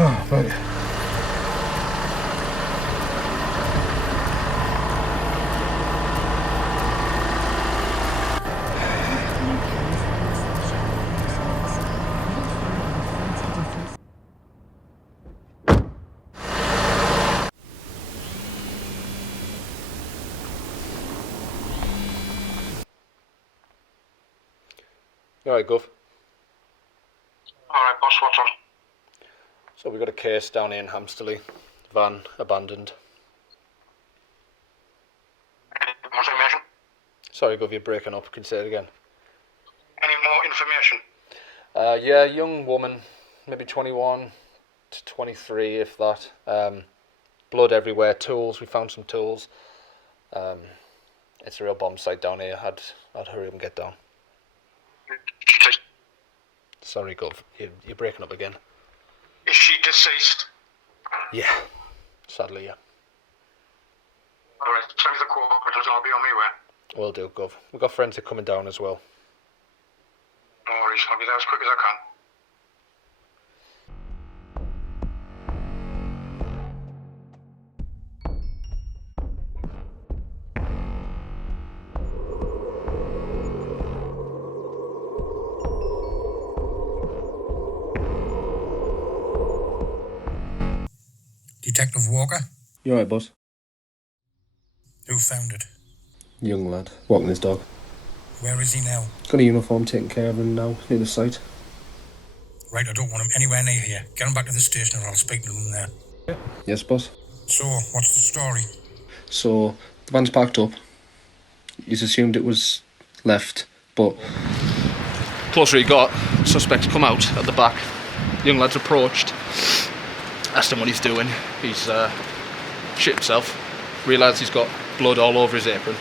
Oh, buddy. Alright, Gov. Alright, boss, what's on? So we've got a case down here in Hamsterley. Van abandoned. Any more information? Sorry, Gov, you're breaking up. Can you say it again? Any more information? Yeah, young woman, maybe 21 to 23, if that. Blood everywhere, tools. We found some tools. It's a real bomb site down here. I'd hurry up and get down. Sorry, Gov, you're breaking up again. Is she deceased? Yeah, sadly, yeah. Alright, send me the coordinates and I'll be on my way. Will do, Gov. We've got forensic coming down as well. No worries, I'll be there as quick as I can. Detective Walker? You alright, boss? Who found it? Young lad, walking his dog. Where is he now? Got a uniform taking care of him now, near the site. Right, I don't want him anywhere near here. Get him back to the station and I'll speak to him there. Yes, boss? So, what's the story? So, the van's parked up. He's assumed it was left, but... Closer he got, suspects come out at the back. Young lad's approached. Asked him what he's doing. He's shit himself. Realised he's got blood all over his apron.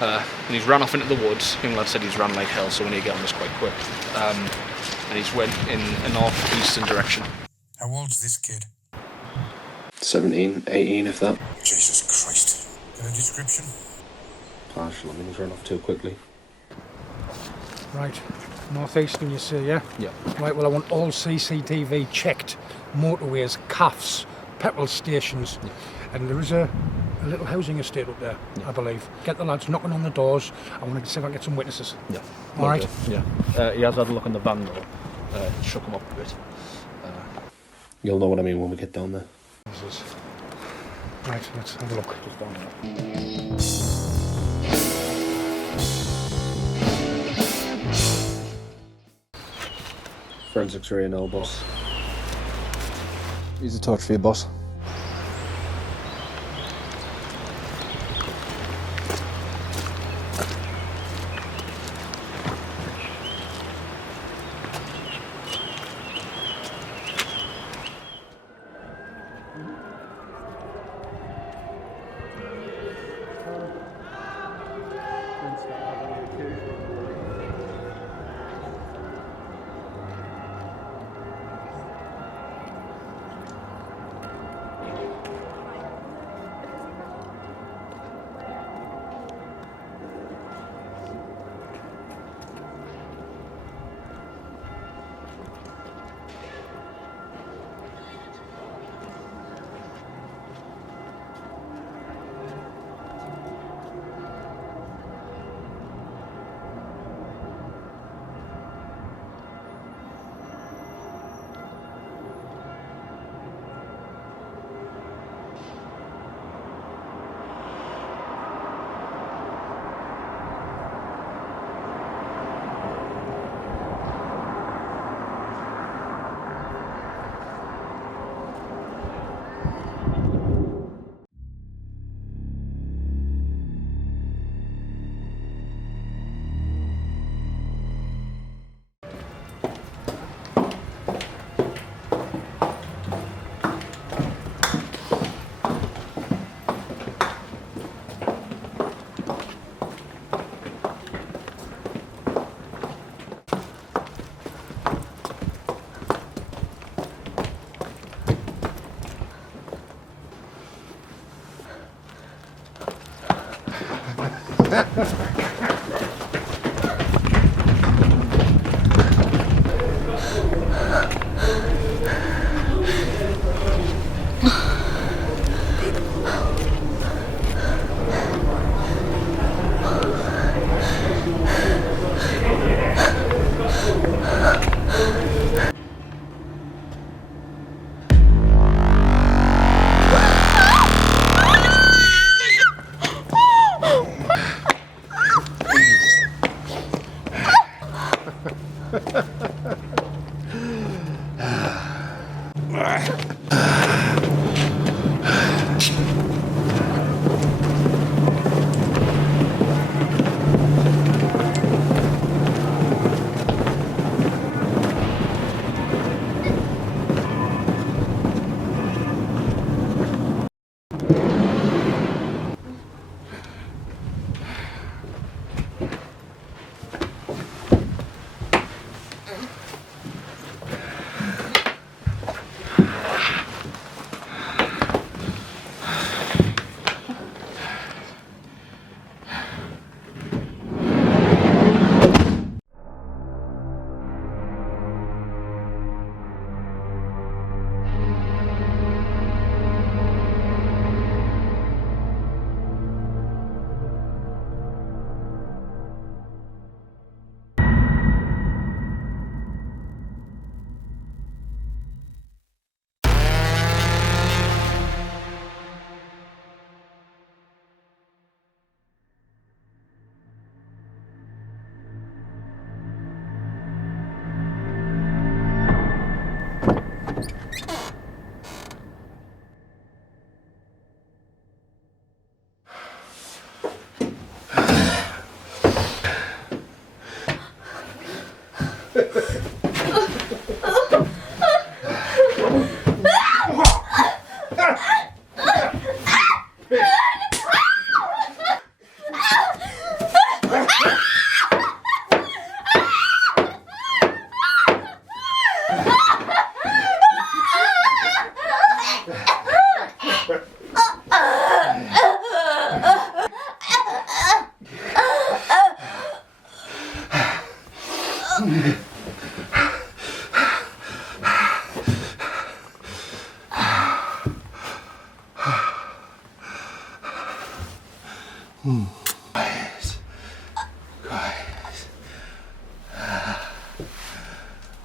And he's ran off into the woods. Young lad said he's ran like hell, so when he got him was quite quick. And he's went in a north-eastern direction. How old's this kid? 17, 18 if that. Jesus Christ. Got a description? Partial, I mean, he's run off too quickly. Right, northeastern you say, yeah? Yeah. Right, well I want all CCTV checked. Motorways, CAFs, petrol stations. Yeah. And there is a little housing estate up there, I believe. Get the lads knocking on the doors. I want to see if I can get some witnesses. Yeah. All right? Yeah. He has had a look in the van though. Shook him up a bit. You'll know what I mean when we get down there. Right, let's have a look. Just down there. Forensics are here now, boss. Use a torch for you, boss.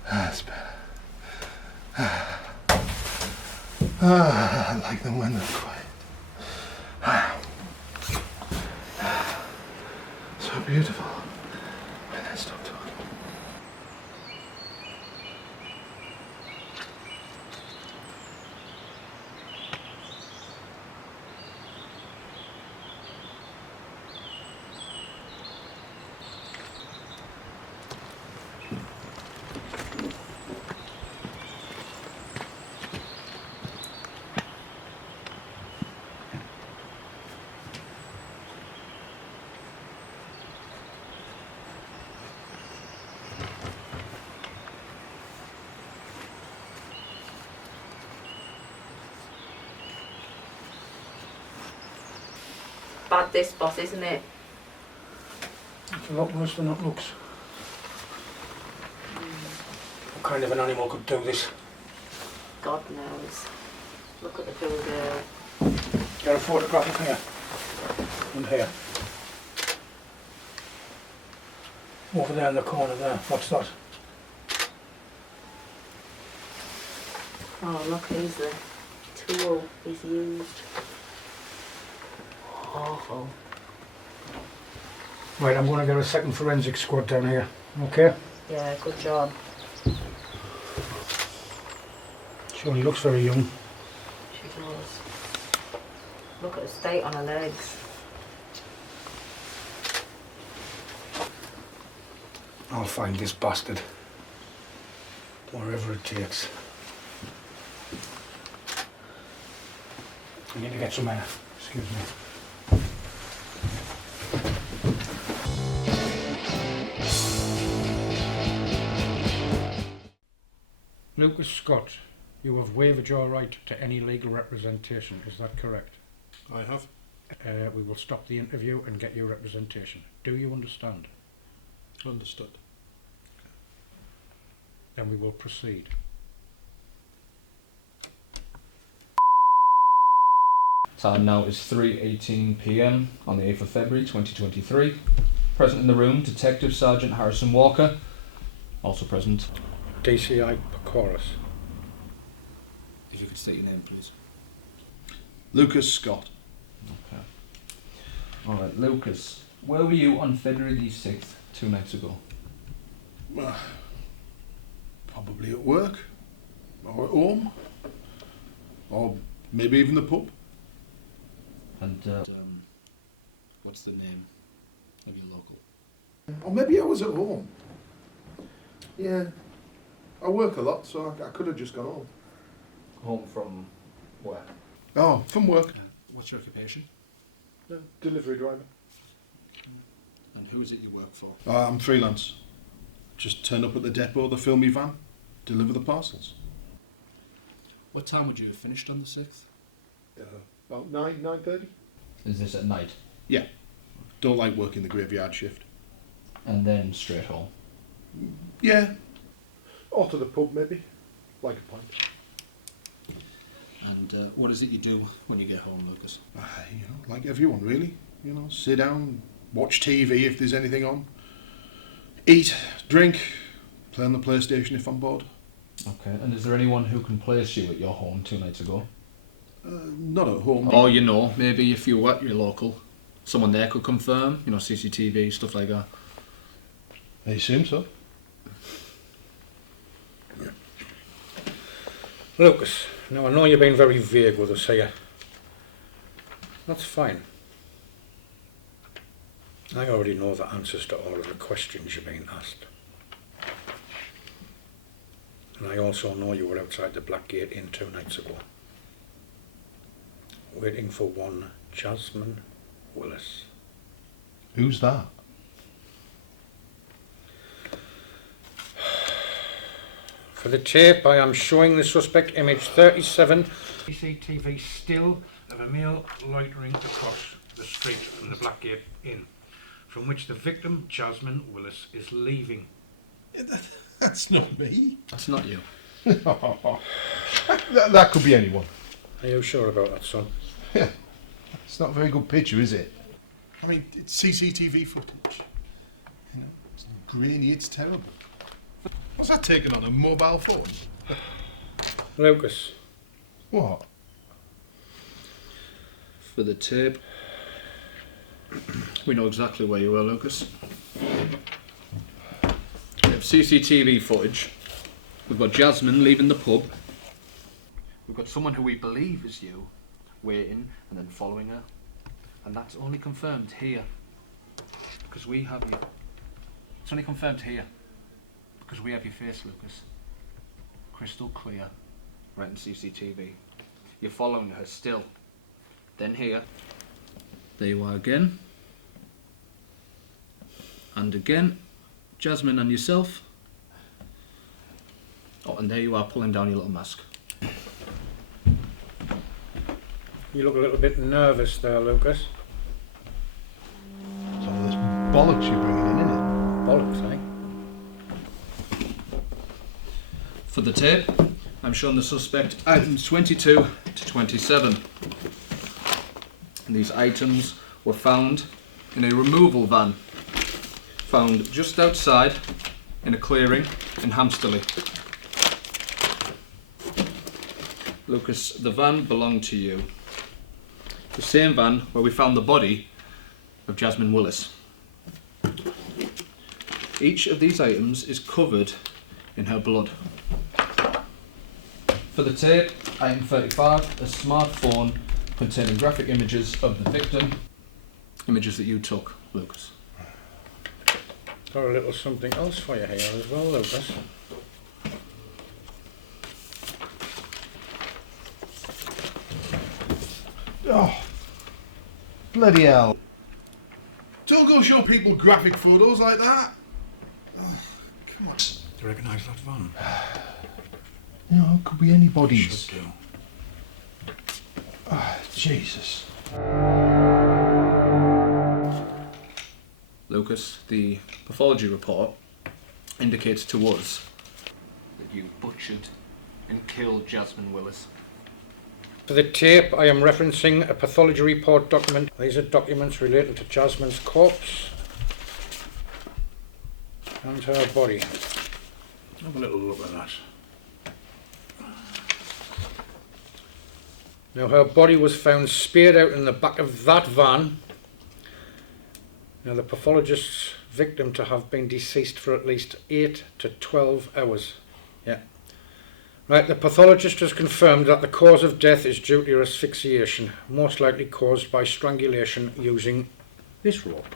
That's better. I like them when they're quiet. So beautiful when they stop talking. Bad this boss, isn't it? It's a lot worse than it looks. What kind of an animal could do this? God knows. Look at the poor girl. Get a photograph of here. And here. Over there in the corner there. What's that? Oh, look, here's the tool he's used. Awful. Right, I'm going to get a second forensic squad down here. Okay? Yeah, good job. She only looks very young. She does. Look at the state on her legs. I'll find this bastard. Wherever it takes. I need to get some air. Excuse me. Lucas Scott, you have waived your right to any legal representation, is that correct? I have. We will stop the interview and get your representation. Do you understand? Understood. Then we will proceed. Time now is 3:18 p.m. on the 8th of February 2023. Present in the room, Detective Sergeant Harrison Walker. Also present, DCI Chorus. If you could state your name, please. Lucas Scott. Okay. Alright, Lucas, where were you on February the 6th, 2 nights ago? Probably at work or at home. Or maybe even the pub. And what's the name of your local? Or maybe I was at home. Yeah. I work a lot, so I could have just gone home. Home from where? Oh, from work. What's your occupation? Delivery driver. And who is it you work for? I'm freelance. Just turn up at the depot, they fill me van, deliver the parcels. What time would you have finished on the 6th? About 9:30. Is this at night? Yeah. Don't like working the graveyard shift. And then straight home? Yeah. Or to the pub, maybe. Like a pint. And what is it you do when you get home, Lucas? Like everyone, really. Sit down, watch TV if there's anything on. Eat, drink, play on the PlayStation if I'm bored. Okay, and is there anyone who can place you at your home 2 nights ago? Not at home. Or, maybe if you were at your local, someone there could confirm, CCTV, stuff like that. I assume so. Lucas, now I know you've been very vague with us here. That's fine. I already know the answers to all of the questions you've been asked. And I also know you were outside the Black Gate Inn 2 nights ago, waiting for one Jasmine Willis. Who's that? For the tape, I am showing the suspect image 37 CCTV still of a male loitering across the street from the Black Gate Inn, from which the victim, Jasmine Willis, is leaving. That's not me. That's not you. that could be anyone. Are you sure about that, son? Yeah. It's not a very good picture, is it? I mean, it's CCTV footage. It's grainy, it's terrible. What's that taken on, a mobile phone? Lucas. What? For the tape, we know exactly where you were, Lucas. We have CCTV footage. We've got Jasmine leaving the pub. We've got someone who we believe is you, waiting and then following her. And that's only confirmed here. Because we have you. It's only confirmed here. Because we have your face, Lucas. Crystal clear. Right in CCTV. You're following her still. Then here. There you are again. And again. Jasmine and yourself. Oh, and there you are pulling down your little mask. You look a little bit nervous there, Lucas. Some of this bollocks you're bringing in, isn't it? Bollocks, eh? For the tape, I'm showing the suspect items 22 to 27. And these items were found in a removal van, found just outside in a clearing in Hampsterley. Lucas, the van belonged to you. The same van where we found the body of Jasmine Willis. Each of these items is covered in her blood. For the tape, item 35, a smartphone containing graphic images of the victim. Images that you took, Lucas. Got a little something else for you here as well, Lucas. Oh, bloody hell. Don't go show people graphic photos like that. Oh, come on. Do you recognise that van? It could be anybody's. Should do. Oh, Jesus. Lucas, the pathology report indicates to us that you butchered and killed Jasmine Willis. For the tape, I am referencing a pathology report document. These are documents relating to Jasmine's corpse and her body. Have a little look at that. Now, her body was found speared out in the back of that van. Now, the pathologist's victim to have been deceased for at least 8 to 12 hours. Yeah. Right, the pathologist has confirmed that the cause of death is due to asphyxiation, most likely caused by strangulation using this rope.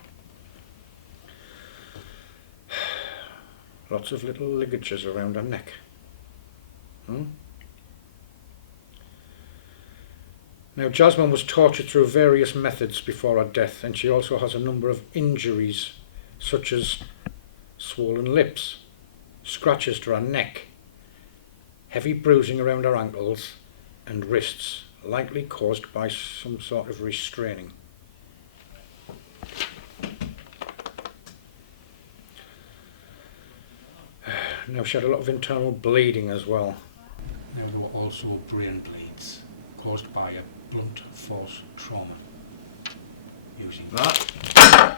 Lots of little ligatures around her neck. Now, Jasmine was tortured through various methods before her death, and she also has a number of injuries, such as swollen lips, scratches to her neck, heavy bruising around her ankles and wrists, likely caused by some sort of restraining. Now, she had a lot of internal bleeding as well. Now, there were also brain bleeds caused by a blunt force trauma. Using that.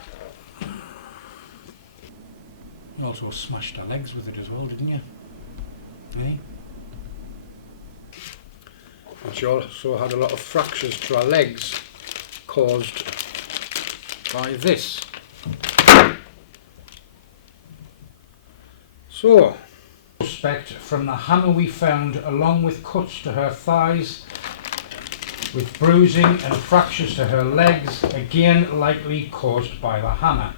You also smashed her legs with it as well, didn't you? Eh? And she also had a lot of fractures to her legs caused by this. So, suspect from the hammer we found, along with cuts to her thighs, with bruising and fractures to her legs, again likely caused by the hammer.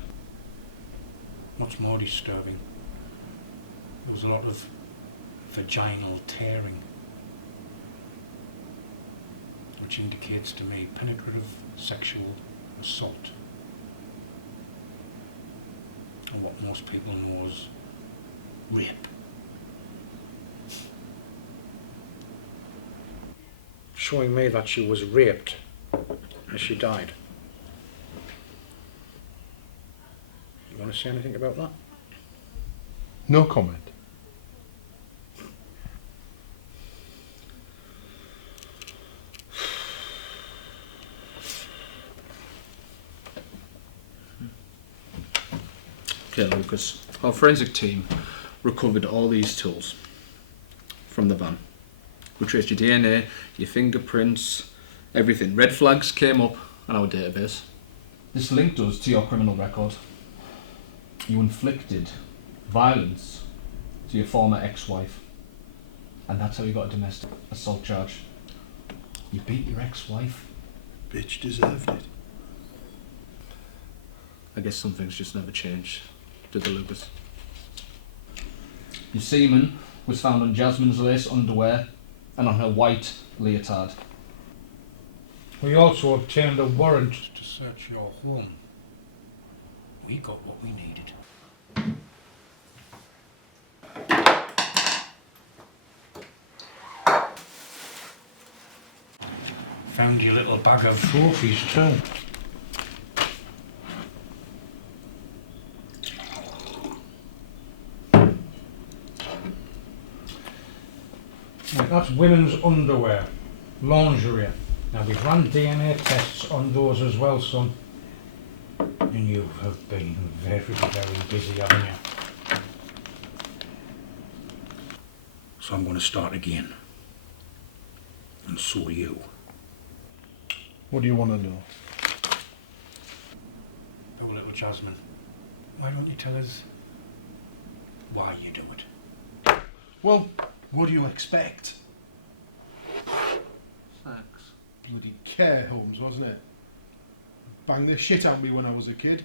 What's more disturbing, there was a lot of vaginal tearing, which indicates to me penetrative sexual assault, and what most people know as rape. Showing me that she was raped as she died. You want to say anything about that? No comment. Okay, Lucas. Our forensic team recovered all these tools from the van. We traced your DNA, your fingerprints, everything. Red flags came up on our database. This linked us to your criminal record. You inflicted violence to your former ex-wife, and that's how you got a domestic assault charge. You beat your ex-wife. Bitch deserved it. I guess some things just never change, did they, Lucas? Your semen was found on Jasmine's lace underwear and on her white leotard. We also obtained a warrant to search your home. We got what we needed. Found your little bag of trophies too. Right, that's women's underwear, lingerie. Now we've run DNA tests on those as well, son. And you have been very, very busy, haven't you? So I'm going to start again. And so are you. What do you want to know? Oh, little Jasmine, why don't you tell us why you do it? Well, what do you expect? Thanks. Bloody care homes, wasn't it? Banged the shit out of me when I was a kid.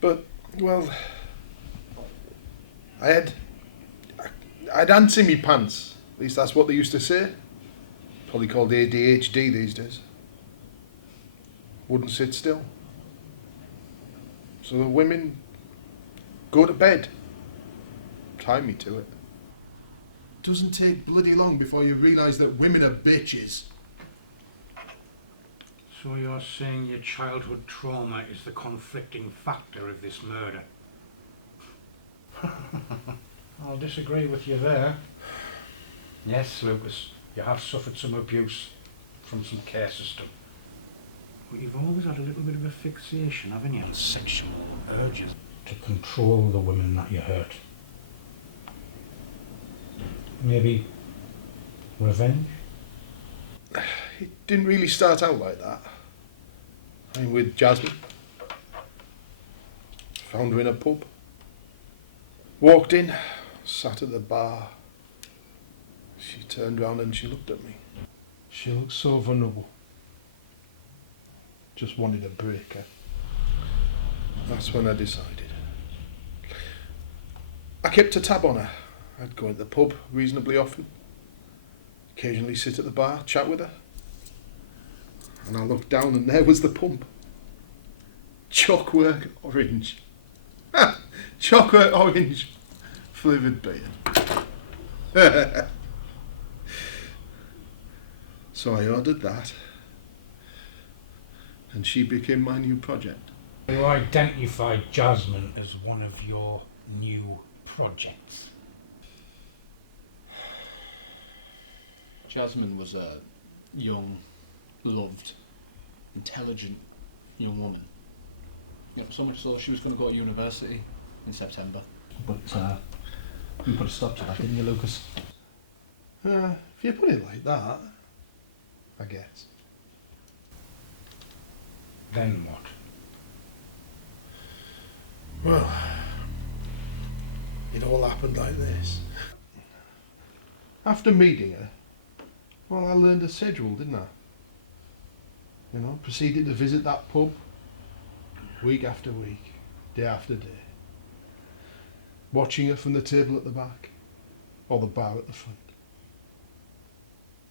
But, well, I had ants in me pants. At least that's what they used to say. Probably called ADHD these days. Wouldn't sit still. So the women go to bed. Tie me to it. Doesn't take bloody long before you realise that women are bitches. So you're saying your childhood trauma is the conflicting factor of this murder? I'll disagree with you there. Yes, Lucas, you have suffered some abuse from some care system. But you've always had a little bit of a fixation, haven't you, on sexual urges to control the women that you hurt. Maybe revenge? It didn't really start out like that. I mean, with Jasmine. Found her in a pub. Walked in, sat at the bar. She turned round and she looked at me. She looked so vulnerable. Just wanted a break. That's when I decided. I kept a tab on her. I'd go into the pub reasonably often. Occasionally sit at the bar, chat with her. And I looked down and there was the pump. Chockwork orange. Chocolate orange flavoured beer. So I ordered that. And she became my new project. You identified Jasmine as one of your new projects. Jasmine was a young, loved, intelligent young woman. You know, so much so she was going to go to university in September. But you put a stop to that, didn't you, Lucas? If you put it like that, I guess. Then what? Well, it all happened like this. After meeting her, well, I learned a schedule, didn't I? You know, proceeded to visit that pub week after week, day after day. Watching her from the table at the back, or the bar at the front.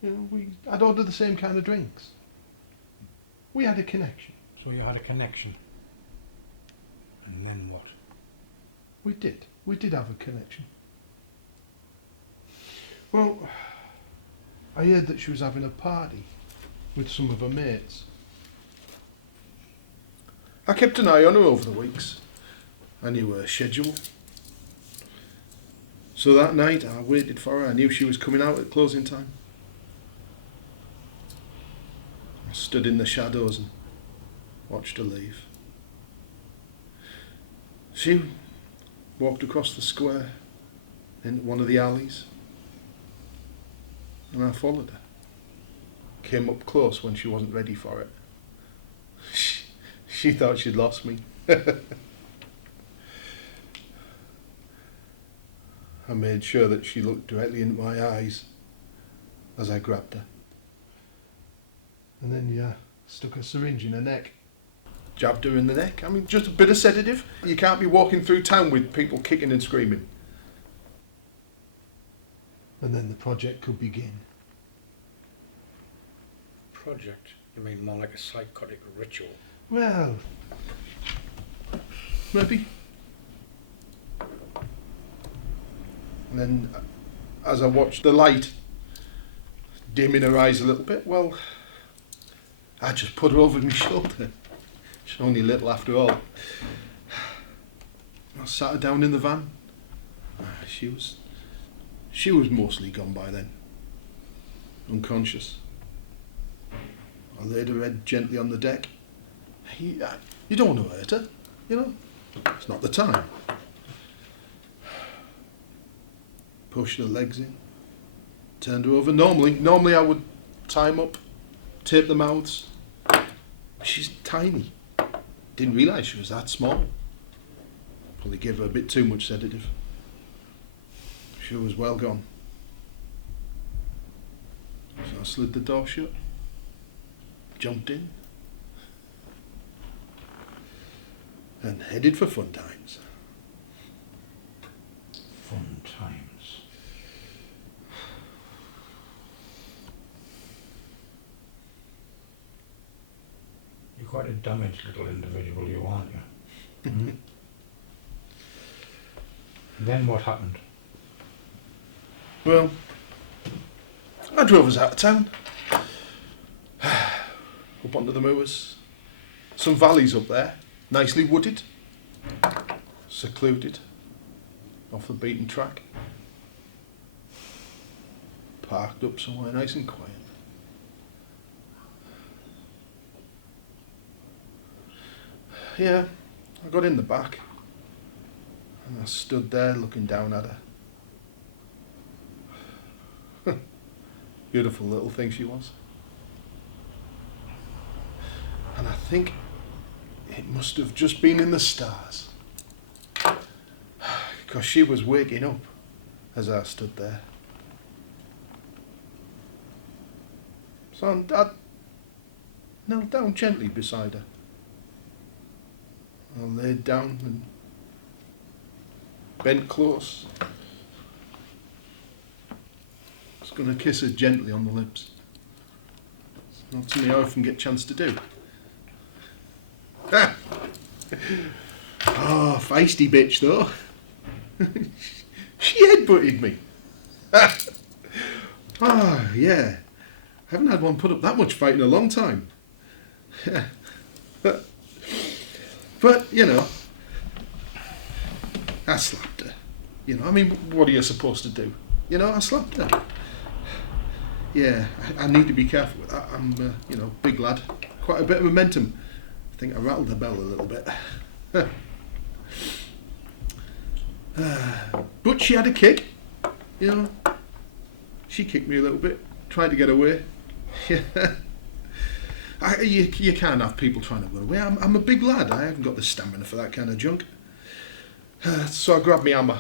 You know, I'd order the same kind of drinks. We had a connection. So you had a connection. And then what? We did. We did have a connection. Well, I heard that she was having a party with some of her mates. I kept an eye on her over the weeks. I knew her schedule. So that night I waited for her. I knew she was coming out at closing time. I stood in the shadows and watched her leave. She walked across the square into one of the alleys, and I followed her. Came up close when she wasn't ready for it. She thought she'd lost me. I made sure that she looked directly into my eyes as I grabbed her. And then, stuck a syringe in her neck. Jabbed her in the neck. I mean, just a bit of sedative. You can't be walking through town with people kicking and screaming. And then the project could begin. Project? You mean more like a psychotic ritual? Well, maybe. And then, as I watched the light dim in her eyes a little bit, well, I just put her over my shoulder. She's only little after all. I sat her down in the van. She was mostly gone by then. Unconscious. I laid her head gently on the deck. You don't want to hurt her, you know. It's not the time. Pushed her legs in. Turned her over. Normally I would tie them up, tape the mouths. She's tiny. Didn't realise she was that small. Probably gave her a bit too much sedative. She was well gone. So I slid the door shut, jumped in, and headed for fun times. Fun times. You're quite a damaged little individual, you aren't you? Mm-hmm. Then what happened? Well, I drove us out of town. Up onto the moors. Some valleys up there, nicely wooded, secluded, off the beaten track. Parked up somewhere nice and quiet. Yeah, I got in the back and I stood there looking down at her. Beautiful little thing she was. And I think it must have just been in the stars. Because she was waking up as I stood there. So I knelt down gently beside her. I laid down and bent close. I was going to kiss her gently on the lips. It's not something I often get a chance to do. Oh, feisty bitch though. She headbutted me. Ah, yeah. I haven't had one put up that much fight in a long time. But, you know, I slapped her. You know, I mean, what are you supposed to do? You know, I slapped her. Yeah, I need to be careful with that. I'm, you know, big lad. Quite a bit of momentum. I think I rattled the bell a little bit. But she had a kick. You know, she kicked me a little bit. Tried to get away. You can't have people trying to run away. I'm a big lad. I haven't got the stamina for that kind of junk. So I grabbed my hammer.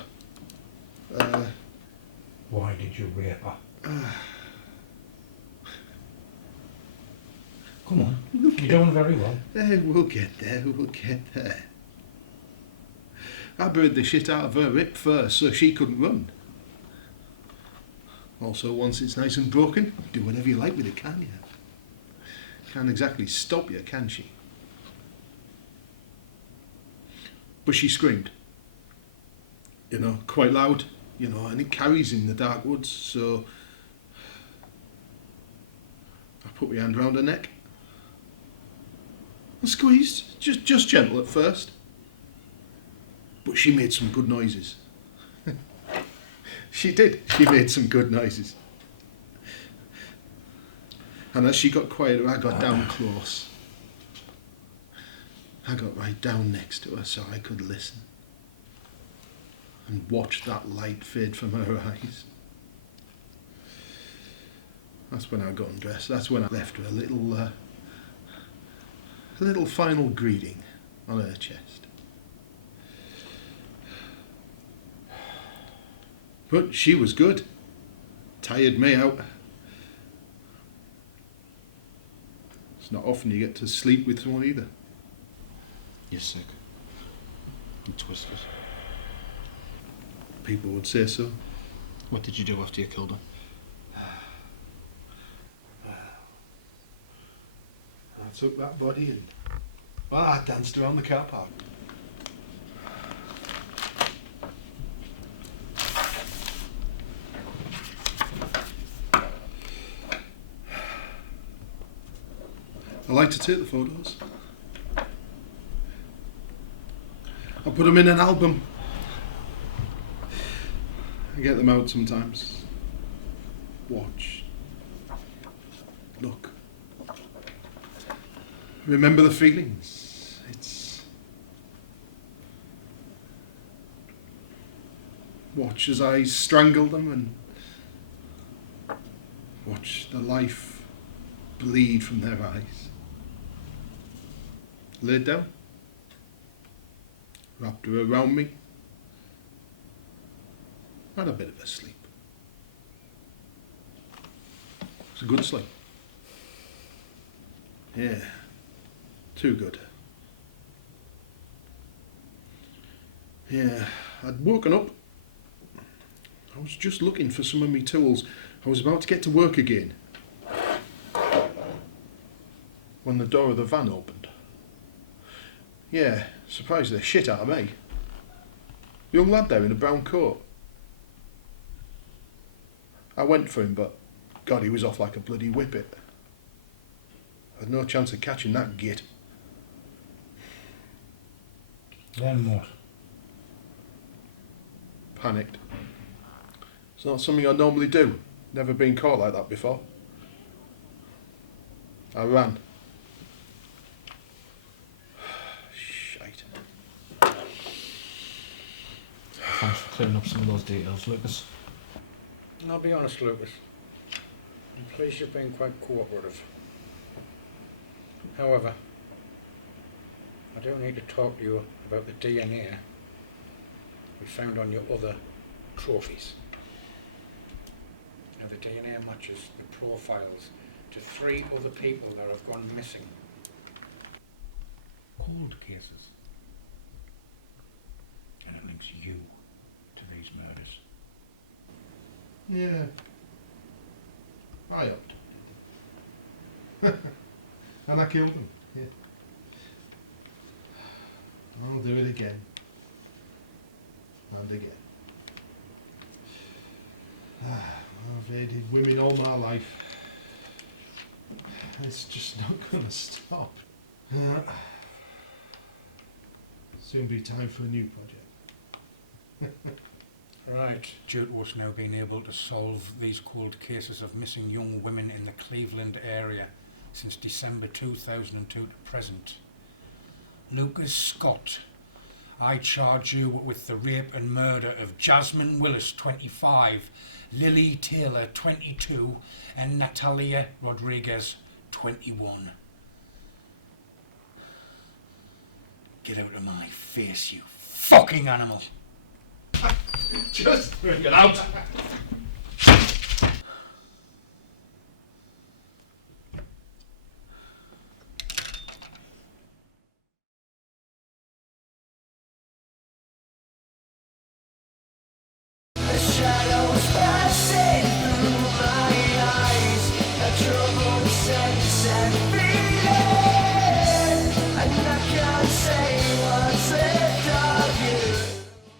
Why did you rape her? Come on, you're doing very well. We'll get there, we'll get there. I buried the shit out of her hip first so she couldn't run. Also, once it's nice and broken, do whatever you like with it, can't you? Can't exactly stop you, can she? But she screamed. You know, quite loud, you know, and it carries in the dark woods, so I put my hand round her neck. I squeezed, just gentle at first. But she made some good noises. She did. She made some good noises. And as she got quieter, I got down close. I got right down next to her so I could listen. And watch that light fade from her eyes. That's when I got undressed. That's when I left her a little final greeting on her chest. But she was good. Tired me out. It's not often you get to sleep with someone either. You're sick. I'm twisted. People would say so. What did you do after you killed her? I took that body and I danced around the car park. I like to take the photos. I put them in an album. I get them out sometimes. Watch. Look. Remember the feelings. It's... Watch as I strangle them and watch the life bleed from their eyes. Laid down. Wrapped her around me. Had a bit of a sleep. It was a good sleep. Yeah. Too good. Yeah, I'd woken up. I was just looking for some of my tools. I was about to get to work again when the door of the van opened. Yeah, surprised the shit out of me. Young lad there in a brown coat. I went for him, but God, he was off like a bloody whippet. I had no chance of catching that git. Then what? Panicked. It's not something I normally do. Never been caught like that before. I ran. Shite. Thanks for clearing up some of those details, Lucas. I'll be honest, Lucas. I'm pleased you've been quite cooperative. However, I do need to talk to you about the DNA we found on your other trophies. Now, the DNA matches the profiles to 3 other people that have gone missing. Cold cases. And it links you to these murders. Yeah. I opted. And I killed him. Yeah. I'll do it again. And again. I've hated women all my life. It's just not going to stop. Soon be time for a new project. Right. Due to us now being able to solve these cold cases of missing young women in the Cleveland area since December 2002 to present, Lucas Scott, I charge you with the rape and murder of Jasmine Willis, 25, Lily Taylor, 22, and Natalia Rodriguez, 21. Get out of my face, you fucking animal. Just bring it out.